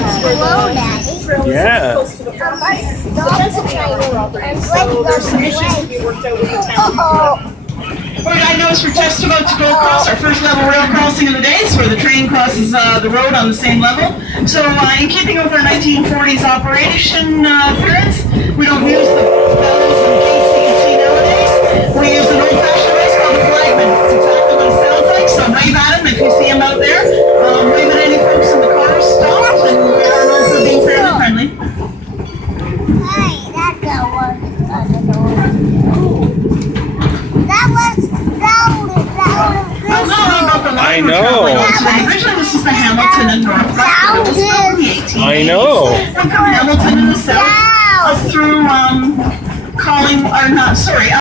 Hello, Daddy. Yeah. So there's some issues to be worked out with the town. What I know is we're just about to go across our first level rail crossing of the day, so where the train crosses the road on the same level. So in keeping with our 1940s operation appearance, we don't use the bells and gates you can see nowadays. We use an old-fashioned race called the flagman. It's exactly what it sounds like, so wave at him if you see him out there. Wave at any folks in the cars stopped, and we are known for being fairly friendly. Hey, that's the one. I know. Originally, this is the Hamilton and Northwest. It was built in the 1880s. I know. And from Hamilton in the south, up through calling, or not, sorry.